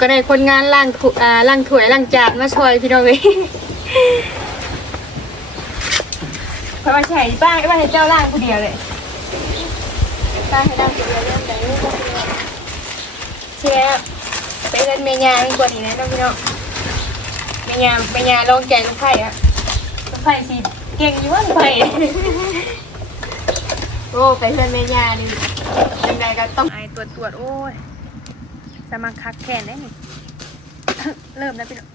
ก็ได้คนงานล้างถ้วยอ่าล้างถ้วยล้างจานมาช่วยพี่น้องเลยเพราะว่าใช่ป้าป้าให้เจ้าล้างผู้เดียวเลยป้าให้ล้างผู้เดียวเรื่องไหนเชียไปเล่นเมียาดีกว่านี้นะน้องพี่น้องเมียาเมียาลองใจลูกไผ่อะลูกไผ่สิเก่งอยู่ว่าลูกไผ่โอ้ไปเล่นเมียานี่เป็นไงก็ต้องไอตรวจตรวจโอ้ย จะมาคักแขนได้นี่ เริ่มแล้วพี่น้อง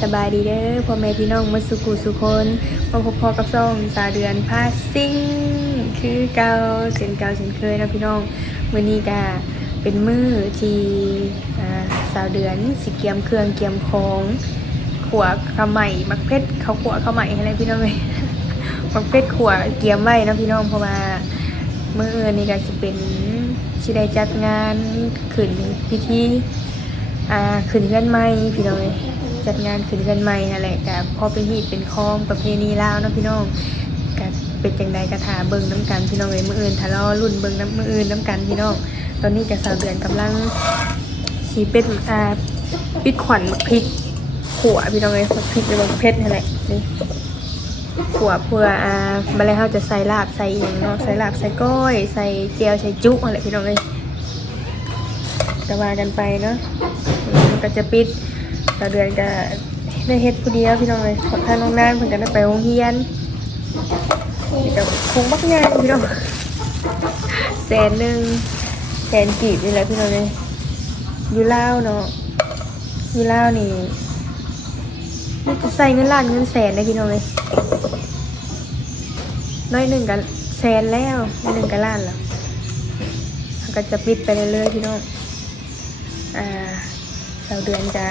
สบายดีเด้อพ่อแม่พี่น้องมาสุกุสุคนมาพบพอกับซ่องสาเดือนพาซิง คือเก่าเช่นเก่าเช่นเคยนะพี่น้องมื้อนี้ก็เป็นมือที่สาวเดือนสิเกียมเครื่องเกียมของขัวข้าวใหม่มักเพชรเขาขัวข้าวใหม่อะไรพี่น้องเลยมักเพชรขัวเกียมไว้นะพี่น้องเพราะว่ามืออื่นนี่ก็สิเป็นสิได้จัดงานขึ้นพิธีอ่าขึ้นเงินใหม่พี่น้องเอ้ยจัดงานขึ้นเงินใหม่นั่นแหละกับพอเป็นฮีตเป็นคลองประเพณีลาวนะพี่น้อง เป็นจังใดกระถาเบิ่งน้ำกันพี่น้องเอ้ยมืออื่นทะเลาะรุ่นเบิ่งน้ำมืออื่นน้ำกันพี่น้องตอนนี้กับสาวเดือนกำลังสีเป็นอ่าปิดขวัญพริกขัวพี่น้องเอ้ยพริกในบางเพชรนั่แหละนี่ขัวเพื่ออ่าบัดแล้วเราจะใส่ลาบใส่อย่างเนาะใส่ลาบใส่ก้อย ใส่เจียวใส่จุอะไรพี่น้องเอ้ยก็ว่ากันไปเนาะมันก็จะปิดต่อเดือนก็ได้เฮ็ดผู้เดียวพี่น้องเลยขอท่างน้องนางเพิ่นก็ได้ไปโรงเรียน นี่ก็คงบักงานพี่น้องแสนหนึ่งแสนกีบนี่แหละพี่น้องเลยอยู่ลาเนาะอยู่ลานี่มันจะใส่เงินล้านเงินแสนเลยพี่น้องเลยน้อยหนึ่งกับแสนแล้วน้อยหนึ่งกับล้านแล้วมันก็จะปิดไปเรื่อยๆพี่น้องอ่าสาวเดือนจะ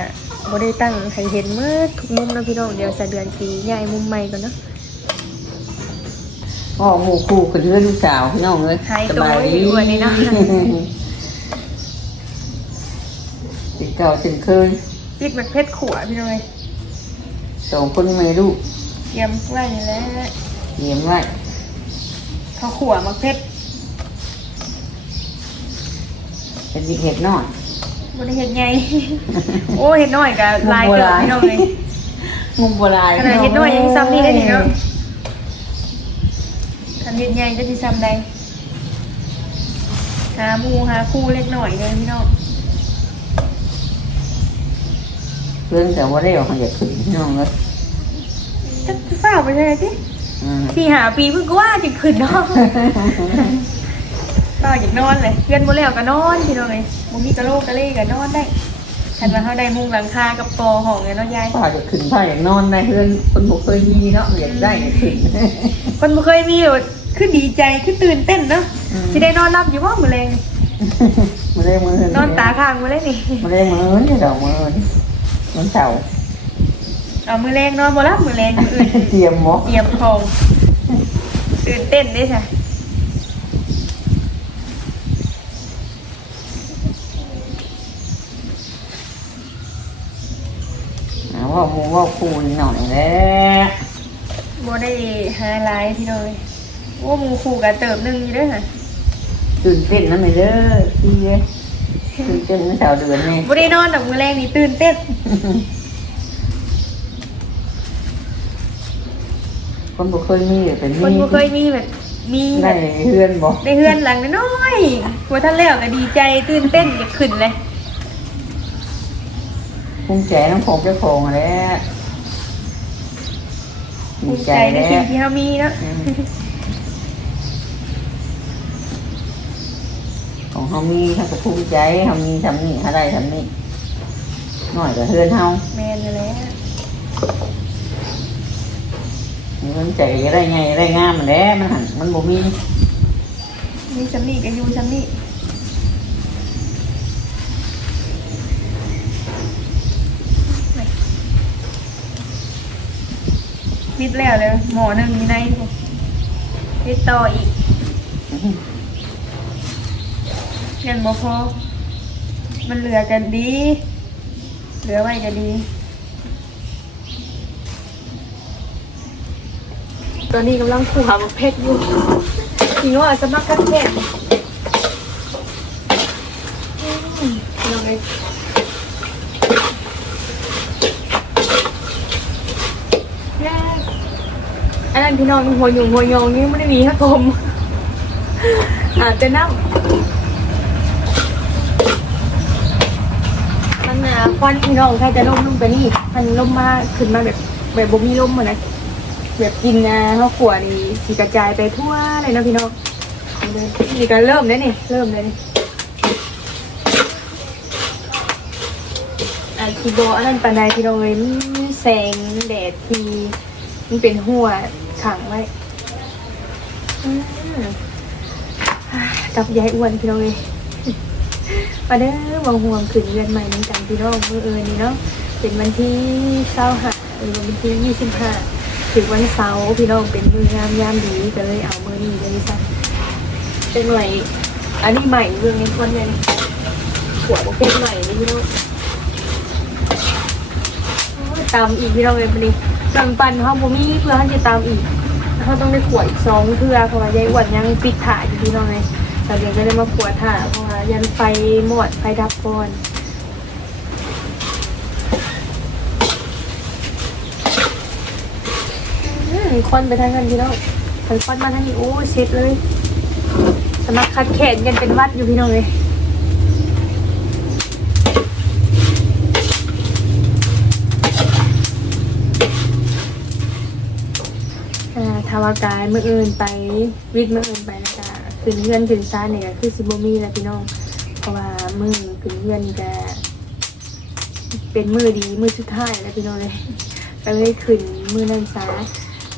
บ่ได้ตั้งให้เห็นเมื่อทุกมุมนะพี่น้องเดี๋ยวสาวเดือนสีย้ายมุมใหม่ก่อนเนาะ พ่อหมู่คู่คือเพื่อนลูกสาวพี่น้องเลยหายตัวอยู่อันนี้เนาะ ติดเก่าสินเคยปิดแบบเพชรขวพี่น้องเลยสองคนไม่ลูกเตรียมไว้นี่แหละเยี่ยมไว้เขาขวมาเพชรเป็นดิเห็ดน้อยบ่ได้เห็ดใหญ่โอ้เห็ดน้อยก็ลายเกิดพี่น้องเลยมุมโบราณขนาดเห็ดน้อยยังซ้ำนี่ได้นี่เนาะคัน เห็ดใหญ่จะสิซ้ำใดหาหมูหาคู่เล็กหน่อยเลยพี่น้องเพื่อนแต่ว่าได้ออกมาจากขึ้นพี่น้องเลยจะฝ้าวไปเลยสิอืมสี่หาปีเพิ่งก็ว่าจะขึ้นเนาะก็อยากนอนเลยเพื่อนบ่แล้วก็นอนพี่น้องเลยบ่มีกะโลกกะเล่ก็นอนได้คันว่าเฮาได้มุงหลังคากับปอห้องเนี่ยเนาะยายพ่อจะขึ้นพ่ออยากนอนได้เพื่อนคนบอกเคยมีเนาะอยากได้อยากขึ้นคนบ่เคยมีแบบ คือดีใจคือตื่นเต้นเนาะอืมสิได้นอนรับอยู่ว่ามื้อแลงมาได้มือนอนตาข้างมื้อแลงนี่มาได้มือนี่ดอกมือนี่มันเสาร์เอามื้อแลงนอนบ่รับมื้อแลงมื้ออื่นเตรียมหมอเตรียมของตื่นเต้นเด้จ้ะหาว่าหมูว่าคูนหน่อยแล้วบ่ได้หาหลายพี่น้องเลย โอ้หมู่คู่ก็เติบหนึงอยู่เด้อค่ะตื่นเต้นนะไม่เด้อพี่เอ้ยตื่นเต้นนะสาวเดือนนี่บ่ได้นอนดอกมื้อแลงนี่ตื่นเต้นคนบ่เคยมีเป็นคนมีบ่เคยมีแบบมีแบได้บเพื่อนบ่ในเฮือนหลังน้อยๆกลัวท่านแล้วก็ดีใจตื่นเต้นจะขึ้นเลยภูมิใจน้ำของเจ้าของแล้วภูดีมิใจใจในแล้สิ่งวที่เรามีเนาะ อืมของ เขามีเขาก็ภูมิใจเขามีทำนี่อะไรทำนี่หน่อยกับเพื่อนเฮาแมนอยู่แล้วมีมันใจได้ไงได้งามมันแหล้วมันหันมันบ่มีมีซัมนี่กับยูซัมนี่มิดแล้วเลยหมอหนึ่งมีในมิดต่ออีก ยังบ่พอมันเหลือกันดี เหลือไว้กันดี ตอนนี้กำลังขูหาบักเพชรอยู่จริงว่าสมัครกันเพชรลองเลยอันนั้นพี่น้องหัวหยุ่งหัวยองนี่ไม่ได้มีครับผมอ่าจจะน้ำ มันอะ ควันพี่น้องใครจะล่มลงไปนี่มันล่มมากขึ้นมาแบบแบบบ่มีล่มเหมือนนะแบบกินนะข้าวขัวนี่สีกระจายไปทั่วเลยนะพี่น้องนี่ก็เริ่มแล้วนี่เริ่มเลยนี่อะคีโบอันนั้นปันไดพี่น้องเลยแสงแดดทีมันเป็นหัวขังไว้กับยายอ้วนพี่น้องเลย มาเด้อมาห่วงขืนเดือนใหม่น้กันพี่น้องเมื่อเอินี่เนาะเป็นวันที่เศร้าหาหรือวันที่ยี่สิบห้าถึงวันเสาร์พี่น้องเป็นมืองามยามดีก็เลยเอามือนี้เลยจ้ะเป็นหน่วยอันนี้ใหม่เรื่องนี้คนเนี่ยหัวโอเป็นใหม่เลยพี่น้องตามอีกพี่น้องเลยวันนี้จังปันเขาบ่มีเพื่อให้จะตามอีกเขาต้องได้ขวดอีกสองเพื่อเพราะว่ายายอวนยังปิดถ่ายอยู่พี่น้องเลยแต่เดี๋ยวก็ได้มาปวดถ่าเพราะว่า ยันไฟหมดไฟดับก่อนควันไปทางนั้นพี่น้องขันควันมาทางนี้โอ้เช็ดเลยสมัครคัดแขนกันเป็นวัดอยู่พี่น้องเลยอ่าทาวากายเมื่ออื่นไปวิทย์เมื่ออื่นไปนะ ขึ้นเพื่อนขึ้นซ่าเนี่ยก็คือซิโบมีแล้วพี่น้อง เพราะว่ามือขึ้นเพื่อนก็เป็นมือดีมือสุดท้ายแล้วพี่น้องเลยก็เลยขึ้นมือนั่นซา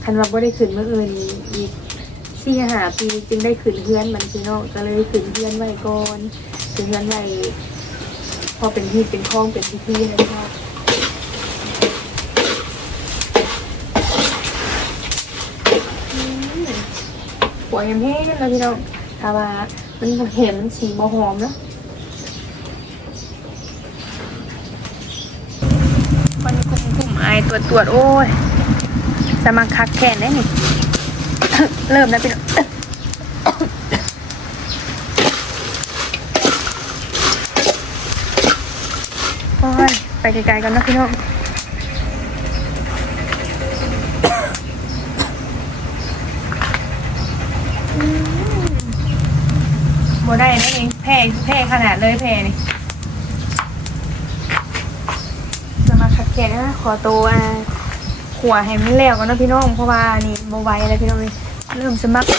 คันว่าบ่ได้ขึ้นมืออื่นอีกสี่หาปีจึงได้ขึ้นเพื่อนมันพี่น้องก็เลยขึ้นเพื่อนไว้ก่อนขึ้นเพื่อนไว้พอเป็นที่เป็นคล้องเป็นพิธีนะคะอืม หั วยังแห้งแล้วพี่น้องถ้าว่ามันเห็นมันสีบหอมเนอะคนกลุ่มกลุ่มไอตรวจตรวจโอ้ยจะมาคักแขนได้นี่ เริ่มแล้วพี่น้องโอ้ยไปไกลๆกันนะพี่น้อง โมได้นั่นเองแพ้แพ้ขนาดเลยแพ้นี่จะมาขัดแกะนะขอตัวอะขัวให้มันแล้วกันนะพี่น้องเพราะว่านี่โมไหวแล้วพี่น้องเลยเริ่มสมัคร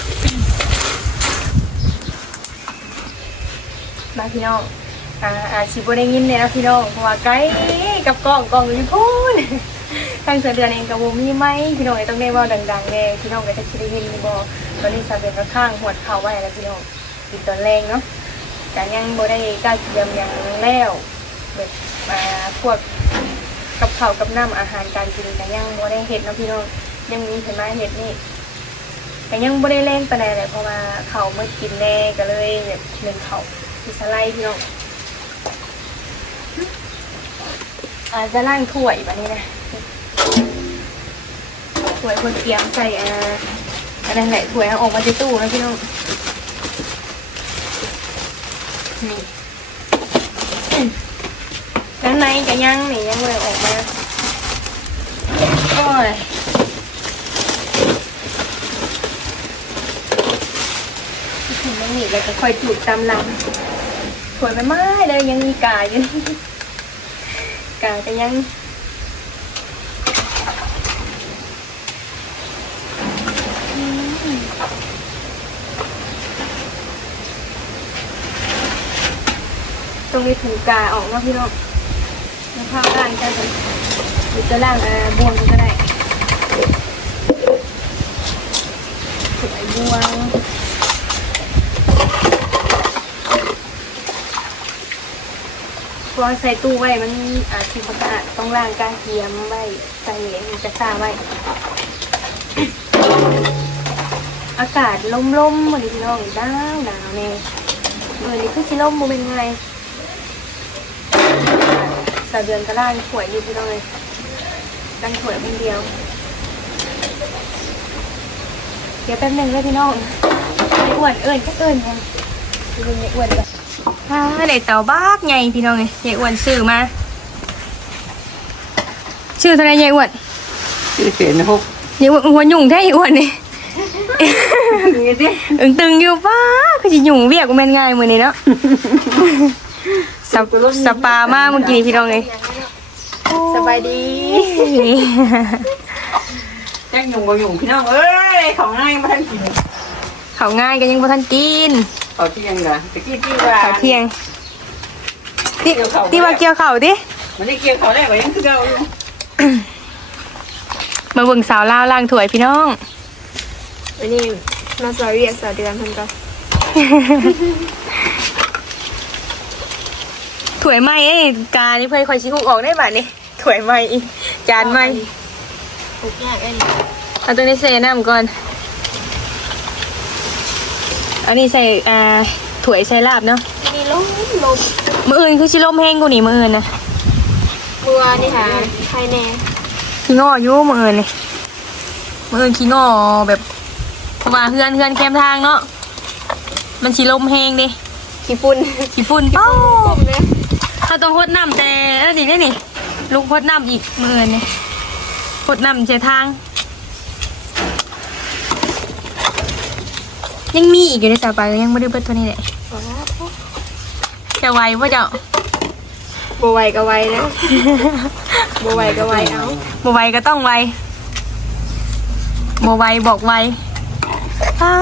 มาพี่น้องอ่าอาชิบได้ยินเนี่ยนะพี่น้องเพราะว่าไกลกับกล้องกล้องอยู่พูนทางเสือเดือนเองกับโมมีไหมพี่น้องเลยต้องได้ว่าดังๆเลยพี่น้องก็จะชิได้ยินบอตอนนี้ซาเบนก็ข้างหัวเข่าไว้แล้วพี่น้อง อีกตอนแรงเนาะแต่ยังบ่ได้กล้าเตรียมอย่างแล้วแบบมาพวกกับข้าวกับน้ำอาหารการกินแต่ยังบ่ได้เห็ดเนาะพี่น้องยังมีเห็นไหมเห็ดนี่แต่ยังบ่ได้เล่นปานใดเลยเพราะว่าเขาเมื่อกินแน่ก็เลยแบบหนึ่งเขาพิสไลด์พี่น้องอาจจะล่างถ้วยแบบนี้นะถ้วยคนเตรียมใส่อ่าอันนั้นแหละถ้วยเอาออกมาจากตู้นะพี่น้อง นี่ด้านในจะยังนี่ยังไม่ออกมาโอ้ยถึงไม่หนีเลยก็คอยจูดตามหลังถวยไปไม่เลยยังมีกาอยู่กาจะยัง ตรงนี้ถูกาออกนะพี่น้องแล้วข้าวล่างกันเลยหรือจะล่างเออบวงก็ได้สวยบวงบวงใส่ตู้ไว้มันอาจจะประกาศต้องล่างกาเทียมไว้ใส่เหรียญจะซ่าไว้ อากาศลมๆมาดิพี่น้องหนาวหนาวเนี่ยเออนี่คือสิล่มโมเป็นไง สาวเดือนก็ล่างถวยอยู่พี่น้องเลยล่างถวยคนเดียว เดี๋ยวแป๊บหนึงเลยพี่น้องไม่อ้วนเอิญก็เอิญยังดูไม่อ้วนจ้ะอ่าในเต่าบ้ากไงพี่น้องเลยยายอ้วนซื้อมาชื่อเท่าไหรยายอ้วนคือเสียนหกยายอ้วนหัวยุ่งแท้ยายอ้วนนี่นี่ดิอึงตึงอยู่ป้าคือจะยุ่งเวียกมันง่ายมือนี้เนาะ สับสปามากเมื่อกี้นี้พี่น้องเลยสบายดีแจ้งยุงบ่ยุงพี่น้องเอ้ยของง่ายมาทันกินเขาง่ายกันยังบ่ทันกินเขาเที่ยงเหรอตะกี้ที่ว่าเขาเที่ยงที่เกี่ยวข้าวที่ว่าเกี่ยวเข่าดิมันได้เกี่ยวเขาได้ไว้ยังคือเก่าอยู่มาเบิ่งสาวลาวล่างถวยพี่น้องวันนี้มาสอยเรียกสาวเดือนเพิ่นก็ ถวยไหมไอ้กานี่เพื่อนคอยชี้คุกออกได้บัดนี่ถวยไหมอีกจานไหมทุกอย่างเอ็นเอาตัวนี้ใส่น้ำก่อนอันนี้ใส่อ่าถวยใส่ลาบเนาะมีลมลมมืออื่นคือชิลมแห้งกูนี่มืออื่นนะเมื่อนี่ค่ะใครแน่ขี้งออยู่มืออื่นนี่มืออื่นขี้งอแบบเพราะว่าเฮือนเฮือนแคมทางเนาะมันชิลมแห้งดิขี้ฝุ่นขี้ฝุ่นเป้าผม เนี่ยถ้าต้องพดน้ำแต่อันนี้ได้นี่ลูกพดน้ำอีกมืออื่นนี่พดน้ำใช้ทาง ยังมีอีกอยู่ในสาปายังไม่ได้เบิดตัวนี้เลยจะไหวพ่อเจ้าบไหวก็ไหวนะบไหวก็ไหวเอาบไหวก็ต้องไหวบไหวบอกไหวอ้า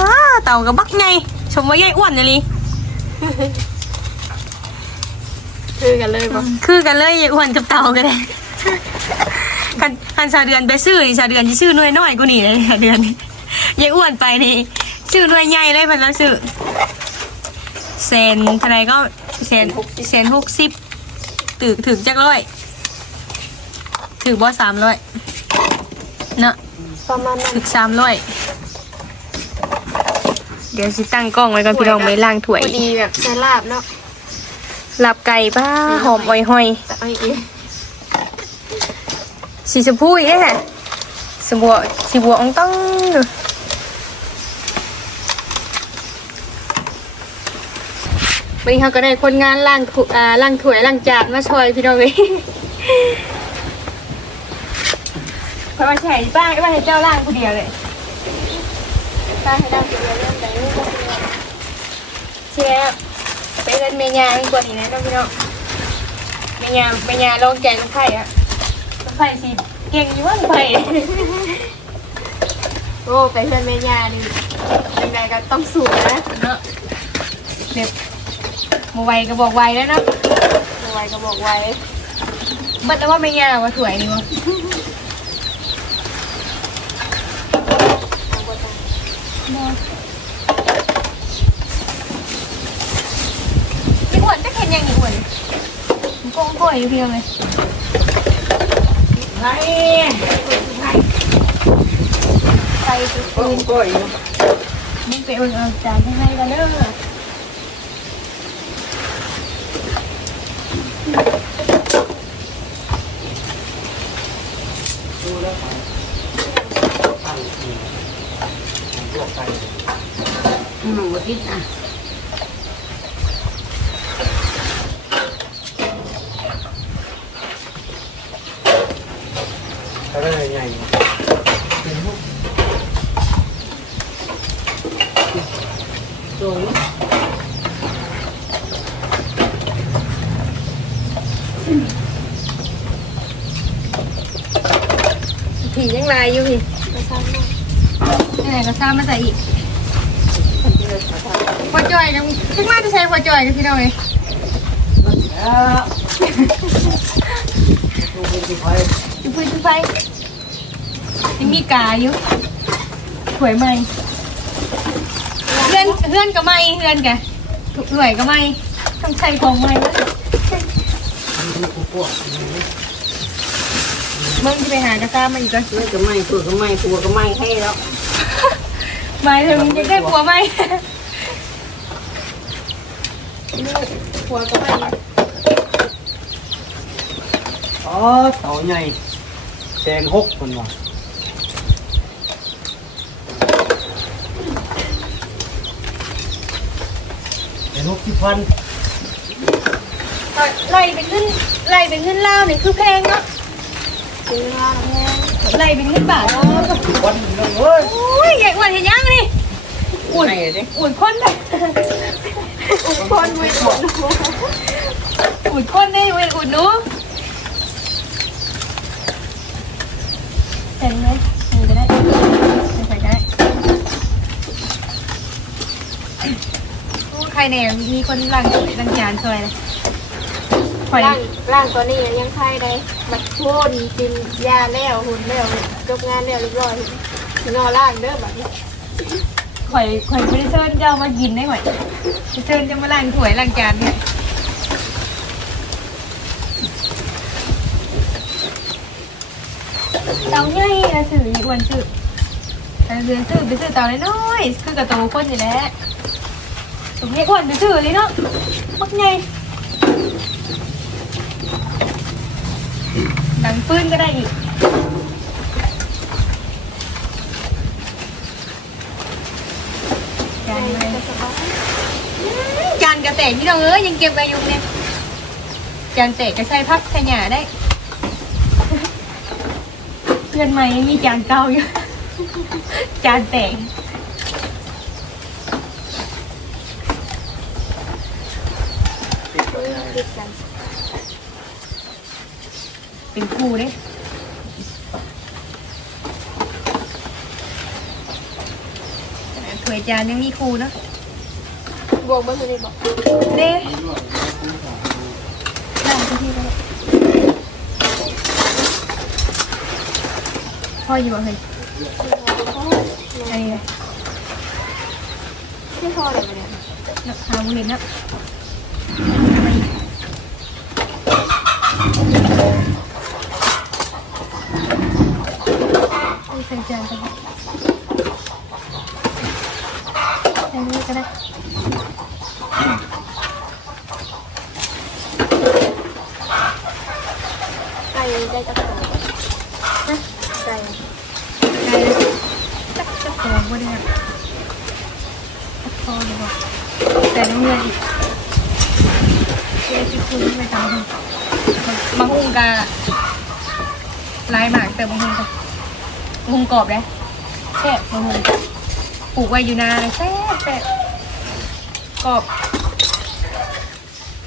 เต่ากับบักไงชมว่าใหญ่อ้วนเลยลิ คือกันเลยบ่คือกันเลยยายอ้วนกับเต่ากันเลยคันคันชาวเดือนไปซื้อนี่ชาวเดือนที่ซื้อหน่วยน้อยกูนี่เลยชาวเดือนนี่ยายอ้วนไปนี่ซื้อหน่วยใหญ่เลยพันแล้วซื้อเซนเท่าไหรก็เซนเซนหกสิบถึกถึกจักร้อยถือบอสามร้อยเนาะประมาณนั้นถึกสามร้อยเดี๋ยวสิตั้งกล้องไว้ก่อนพี่น้องไม่ล้างถ้วยพอดีแบบใส่ลาบเนาะ หลับไก่ป้าหอมอ้อยห้อยแต่เอาอีกทีสีชมพูอีกแฮะสบัวสีบัวอองต้องดูวันนี้เขาก็ได้คนงานล้างถ้วยอ่าล้างถ้วยล้างจานมาช่วยพี่น้องเลยเพราะว่าใช่ป้าป้าให้เจ้าล้างผู้เดียวเลยป้าให้ได้ตัวเดียวเรื่องแต่ลูกก็คือเชียร์ ไปเล่นเมยาดีกว่านี้นะน้องพี่น้องเมยาเมยาลองแกงลูกไผ่อะลูกไผ่สิเก่งอยู่ว่าลูกไผ่ โอ้ไปเพื่อนเมญานี่ยังไงก็ต้องสูงนะเนาะเด็บมาไวก็บอกไวแล้วเนาะบไหวก็บอกไว้เบิดแล้วว่าไม่ยาวว่าถวยนี่วะนี่อ้วนจะเห็นยังนี่อ้วน มังโก้ยอยู่เพียงเลยไอ้ไปตุโอ้ปืนก้อยมึงไปอุ่นเอาจานให้กันเด้ออืมบ่คิดอะเขาได้ไงโดยผียังลายอยู่พี่ไม่ทราบเนาะนี่ไหนก็ซ้ำมาใส่อีก พอจอยกันขึ้นมาจะใช้พอจอยกันพี่น้องเลย แล้วดูเป็นสิไป จุพุยจุ ไฟยังมีกาอยู่ถวยไหมเพื่อนเพื่อนก็ไม่เพื่อนแกถวยก็ไม่ต้องใช้ของไม่วะมึงจะไปหากระซ่ามาอีกก่อนไม่ก็ไม่ตัวก็ไม่ตัวก็ไม่ให้แล้วหมายถึงยังได้ผัวไหมนี่หัวก็ไปอ๋อเสาใหญ่ แสนหกคนว่ะแสนหกที่พันไล่เป็นเงินไล่เป็นเงินลาวนี่คือแพงเนาะซื้อว่าแม่ไล่เป็นเงินบาทเนาะวันหนึงเว้ยโอ้ยใหญ่กว่าเห็นยังนี่อุ่นไงดิอุ่นคนเลยคนไม่หมดอุ่นคนได้อุ่นอุ่นหนูใส่ไหมใส่ก็ได้ใส่ก็ได้ โอ้ใครเนี่ยมีคนล้างล้างจานช่วยเลยคอยร่างร่างตัวนี้ยังไข้ได้บัดพูนกินยาแล้วหุ่นแล้วจบงานแล้วเรียบร้อยถึงนอร่างเด้อแบบนี้ข่อยข่อยไม่ได้เชิญเจ้ามากินได้ข่อยจะเชิญจะมาล้างถ้วยล้างจานเนี่ยเตาใหญ่อะสื่ออีอ้วนสื่อแต่เดือนสื่อไปสื่อเตาน้อยๆคือกระโตคนอยู่แล้ว สมให้อ้วนไปสื่อเลยเนาะมักไงหนังฟื้นก็ได้อีกจานไมสบายจานกระแตกพี่น้องเอ้ยยังเก็บไว้อยู่เนี่ยจานแตกก็ใช้พักขยะได้ เพื่อนใหม่ยังมีจานเก่าอยู่ จานแตก ติดกัน เป็นครูเด้ถ้วยจานยังมีครูเนาะบวกเบอร์เลยบอกเด้นั่งที่ที่ก็ได้พ่ออยู่บ่เฮ้ยอันนี้เลยที่พอเลยมาเนี่ยนักหาบุเห็นนะไม่ใส่จานก็ได้อันนี้ก็ได้ ไก่ได้กระป๋องนะไก่ได้จักจักตัวก็ได้นะจักพอดีกว่แต่น้ำเงินอีกเจ๊ชิคุยไม่ทำบางองกาลายหมากแต่บางองกับบางองกรอบเลยแซ่บบางองปลูกไว้อยู่นานเลยแซ่บแซ่บกรอบ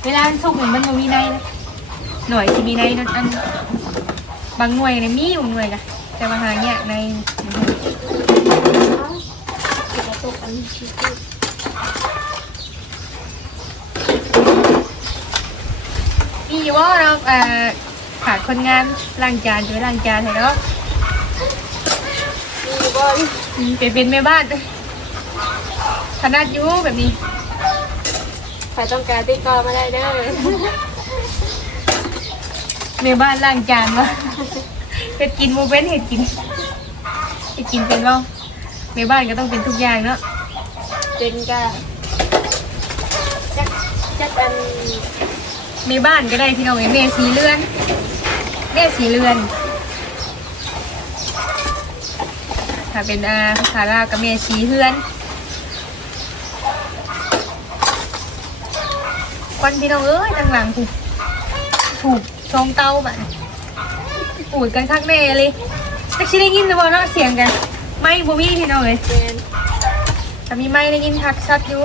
เวลามันสุกเนี่ยมันมีในนะ หน่อยสิมีในนั่นอันบางหน่วยเนี่ยมีอยู่หน่วยนะแต่มาหาเนี่ยในตกอันนี้ชีสมีอยู่ว่าเราเอ่อขาดคนงานล้างจานจะไปล้างจานให้เนาะมีบอลอืมไปเป็นแม่บ้านขนาดยู่แบบนี้ใครต้องการติดต่อมาได้เด้อ แม่บ้านล้างจานวะเห็ดกินโมเว้นเห็ดกินเห็ดกินเป็นบ่แม่บ้านก็ต้องเป็นทุกอย่างเนาะเป็นกาจักจักอันแม่บ้านก็ได้พี่น้องเอ้ยแม่สีเลือนแม่สีเลือนถ้าเป็นอาภาษาลาวกับแม่สีเฮือนควันพี่น้องเอ้ยทางหลังถูกถูก ชงเตาแบบปูดกันคักแน่เลยจักชิได้ยินหรือเปล่าเนาะเสียงกัน ไม่บูมี่พี่น้องเลยเป็นแต่มีไม่ได้ยินทักชัดอยู่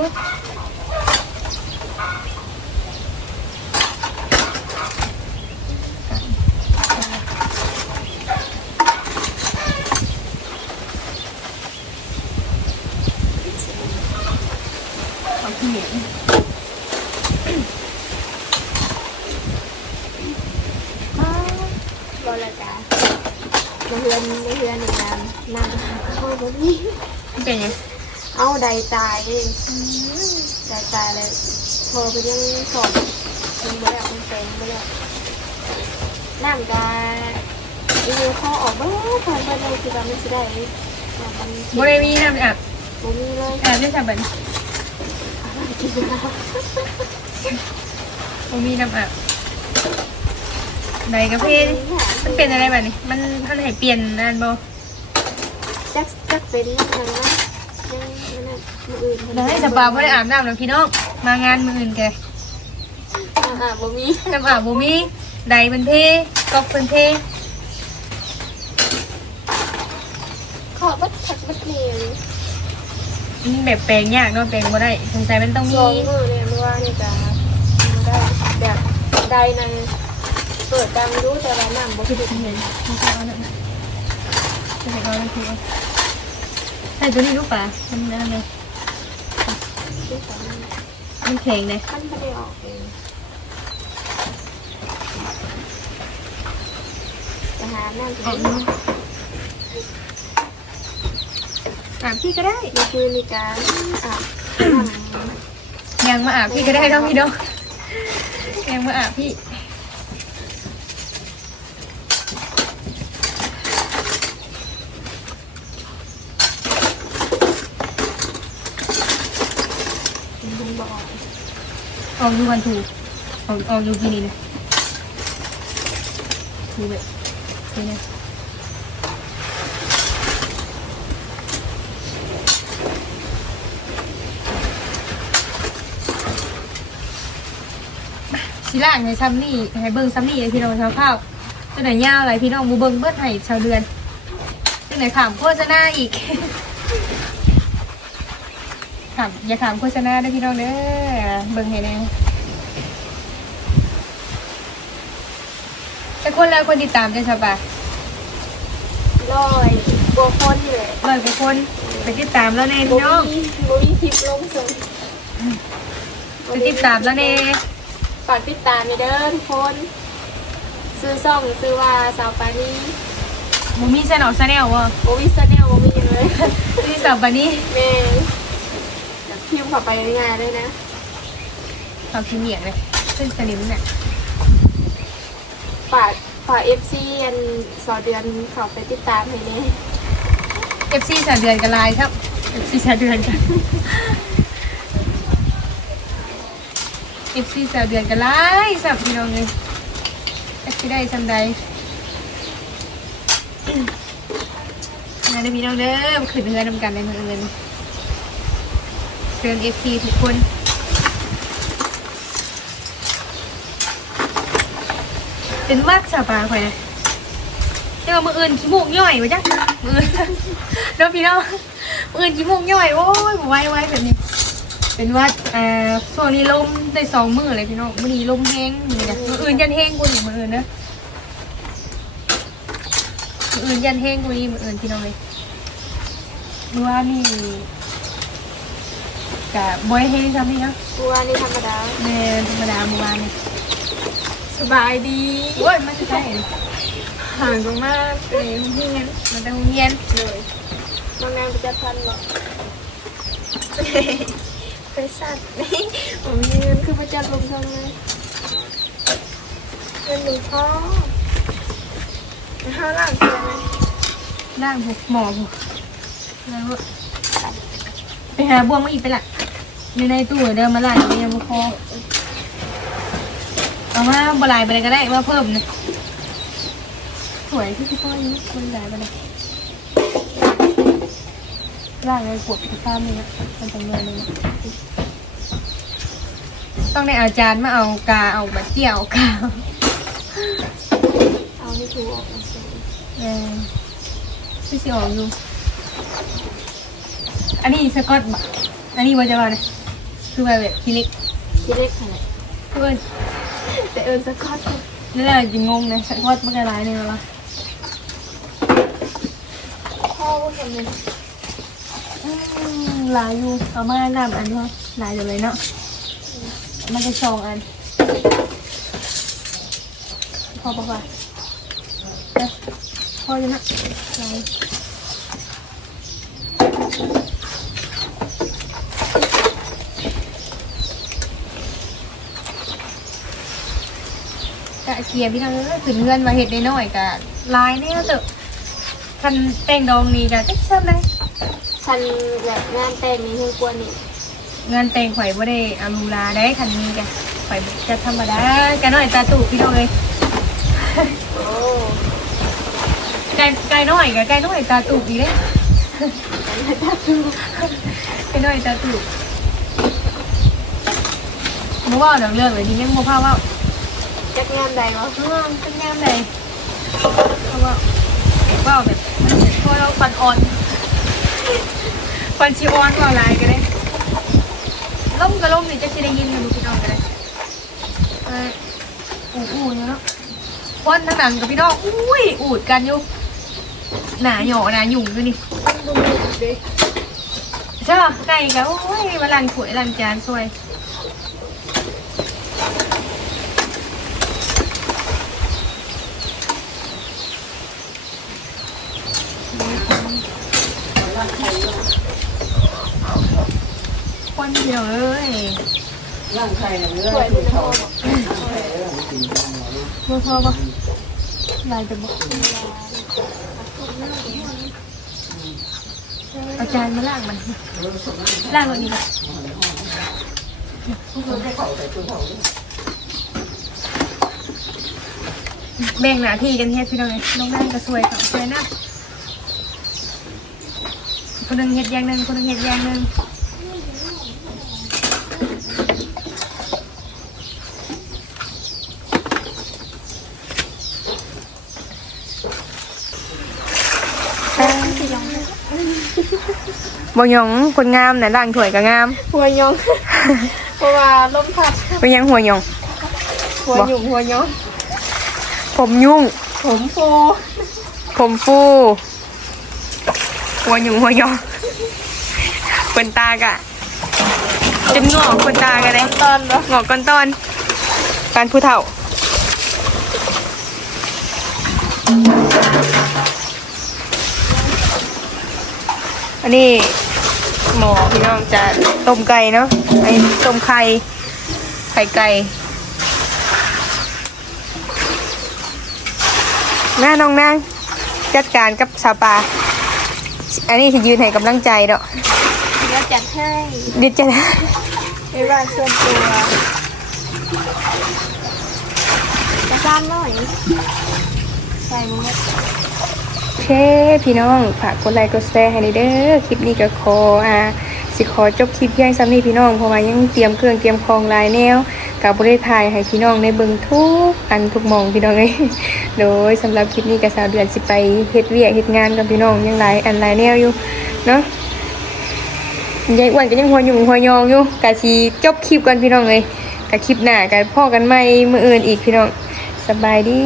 เขาขี้เหนียว บอลละจ้ามาเฮือนมาเฮือนหนึ่งงานนั่งโอ้ บนี่มันเป็นยังเอาใดตายเองใดตายเลยโทรไปยังสอนมันไม่ได้เอาแปลงไม่ได้น้ำกาอีเขาออกบ้าทางไปเลยคือเราไม่ใช่ได้มันบริมีน้ำอาบบ่มีเลยอาบด้วยสาบันกินแล้วบ่มีน้ำอาบใดกาแฟมันเป็นอะไรแบบนี้มันท่านให้เปลี่ยนนั่นบ่ จักจักเป็นยังไงนะยังยังนั่นมืออื่นเดี๋ยวให้สปาบ่ได้อาบน้ำแล้วพี่น้องมางานมื้ออื่นแกอ่าอ่าบ่มีน้ำอาบบ่มีใดเพิ่นเทก๊อกเพิ่นเทขอบัดทักบัดเนียเลยมันแบบแปลงยากเนาะแปลงบ่ได้สงสัยมันต้องสมีองมือเนี่ยไม่ว่าเนี่ยจะมันได้แบบใดนั้นเปิดดังรู้แต่ว่าน้ำบ่คือเห็นไม่ใช่เอาหนึ่งจะใส่เอาหนึ่งคือเอาใส่ตัวนี้ลูกป่ะมันนั่นเลยที่สองมันมันแข็งเลยมันไม่ได้ออกเองจะหาน้ำออกที่มาอาบพี่ก็ได้นี่คือมีการอาบน้ยังมาอาบพี่ก็ได้เนาะพี่เนาะยังมาอาบพี่ำบุญบอก ออกดูวันถูกออกออกดูที่นี่นะดูแบบนี่นะสิล่างให้ซ้ำนี่ให้เบิ่งซ้ำนี่ให้พี่น้องชาวข้าวจะไหนยาวอะไรพี่น้องมูเบิ่งเบิดให้ชาวเดือนจะไหนขามโฆษณาอีกามอย่าขามโฆษณาได้อพี่น้องเด้อเบิ่งให้แน่แต่คนแล้วคนติดตามจะสบายลอยโบคนนี่แหละร้อยกว่าคนไปติดตามแล้วแน่โบพี่น้องมีโบมีคลิปลงส่งไปติดตามแล้วแน่ฝากติดตามมีเด้อทุกคน ซื้อซ่องซื้อว่าสาวปานีมูมี่ชแนลชาแนลวะโบวิสแนลโบมีอย่างเลยที่สับวันนี้แม่ พิมพ์เข้าไปง่ายๆเลยนะขอบพิมพ์เหยียงเลยขึ้นสลิมเนี่ยฝากฝากเอฟซีอันสอเดือนเขาไปติดตามให้แน่เอฟซีสามเดือนกันลายครับเอฟซีสามเดือนกันเอฟซีสามเดือนกันลายสับพี่น้องเลยจะที่ได้สันใดงานเด้อพี่น้องเด้อมาขึ้นเรือนำกันในเมืองเงิน เชิญเอฟซีทุกคนเป็นวักสาปาคอนะเจ้ามืออื่นขี้มูกย่อยวะจ๊ะมืออื่นเดี๋ยวพี่น้องมืออื่นขี้มูกย่อยโอ้ยไวไหวแบบนี้ เป็นวัดอ่าโซนนี้ลมได้สองมือเลยพี่น้องมือนี้ลมแห้งมือนะมืออื่นยันแห้งกว่านี้มืออื่นนะมืออื่นยันแห้งกว่านี้มืออื่นพี่น้องเลยมือว่านี่ กะบอยแห้งครับพี่นะกูว่านี่ธรรมดาแม่ธรรมดาเมื่อวานนี่สบายดีโอ้ยมันใช่ห่างกันมากเลยโรงเรียนมันแต่โรงเรียนเลยน้องนางประจัดพันธ์บอกไปสัตว์นี่ผมมีเงินคือประจัดลงทางเลยเงินหลวงพ่อห้าล้านเสียไหมร่างบุกหมอบุกแล้ว ไปหาบวงมาอีกไปละอยู่ในตู้เดิมมาหลายเรียนบุคอเอามาบลายไปเลยก็ได้ว่าเพิ่มนะสวยที่พี่พ่ออายุมันหลายไปเลยร่างเลยปวดที่ข้ามนี่นะมันเป็นเงินเลยนะต้องได้เอาจานมาเอากาเอาบัตเจียวเอากาเอานี่ถูกออกมาเสียเออพี่สิออกอยู่ อันนี้สกอตบะอันนี้ว่าจะว่านะคือแบบแบบพี่เล็กคิดเลขเท่าไหร่เพื่อนแต่เอิญสกอตนั่นแหละจิงงงนะสกอตมันก็ร้ายเนี่ยละพ่อว่าทำไงอืมหลายอยู่เอามาน้ำอันเนาะหลายอยู่เลยเนาะมันจะสองอัน พอปะวะเอ๊ะพออยู่นะหลายะเกียร์พี่น้องเอ้ยขึ้นเงินมาเห็ดได้น้อยกะลายเนี่ยเถอะคันแป้งดองนี่กะจะซ้ำเลยฉันแบบงานแต่งนี้เฮงกวนนี่เงินแต่งข่อยบ่ได้อารูลาได้คันนี้กะข่อยจะธรรมดาแกน้อยตาตู่พี่น้องเลยโอ้ไก่ไก่น้อยกับไก่น้อยตาตู่อีกเลยไก่น้อยตาตู่บ่เว่าเรื่องเรื่องเลยนี่ยังบ่พาเว่า จักงานใดวะเออเป็นงามใดเพราะว่าเว่าแบบพอเราฟันอ่อนฟันชีออนกว่าลายก็ได้ล่มก็ล่มนี่จะสิได้ยินกันดูพี่น้องก็ได้เอออู้อู้เนาะควันทั้งหนังกับพี่น้องอุ้ยอูดกันอยู่หนาหยอหนาหยุ่งอยู่นี่ดูดิใช่ป่ะไก่กับโอ้ยมาลังถ้วยลังจานสวย ค นเดียวเลยร่างไข่น่ะเนื้อสวยถูที่กน้เขาองบ่พอปะลายจะบอกเอาจานมาล่างมันล่างมันอีกอะแบ่งหน้าที่กันเฮ็ดพี่น้องเลยน้องแม่ก็สวยเขาสวยนะคนหนึงเฮ็ดอย่างหนึ่งคนหนึงเฮ็ดอย่างหนึ่งสีลอง บ่หยองคนงามน่ะล่างถ้วยก็งามหัวยอง เพราะว่าลมพัดบ่ยังหัวหยอง หัวหยุ่งหัวยองผมยุ่ง ผมโฟผมฟูหัวหยุ่งหัวหยองเปิ้นตากะจนงอกเปิ้นตากะเลยตอนเนาะงอกก้อนตอนการผู้เฒ่า อันนี้หมอพี่น้องจะต้มไก่เนาะไอ้ต้มไข่ไข่ไก่หน้าน้องนางจัดการกับสาวปลาอันนี้ที่ยืนให้กำลังใจเนาะเดี๋ยวจัดให้ยืนจะไม่ว่าส่วนตัวจะสร้างหน่อยใส่มือ คพี่น้อง ฝากกดไลค์กดแชร์ให้นเด้อคลิปนี้ก็ขออ่าสิขอจบคลิปเพียงซ้ำนี้พี่น้องเพราะว่ายังเตรียมเครื่องเตรียมของลายแนวกับบริถ่ายให้พี่น้องในเบิงทุกอันทุกมองพี่น้องเลยโดยสำหรับคลิปนี้ก็สาวเดือนสิไปเฮ็ดเวียกเฮ็ดงานกับพี่น้องยังหลายอันหลายแนวอยู่เนาะยายอ้วนก็ยังหัวยุ่งหัวยองอยู่กะสิจบคลิปกันพี่น้องเลยกะคลิปหน้ากันพ่อกันใหม่มื้ออื่นอีกพี่น้องสบายดี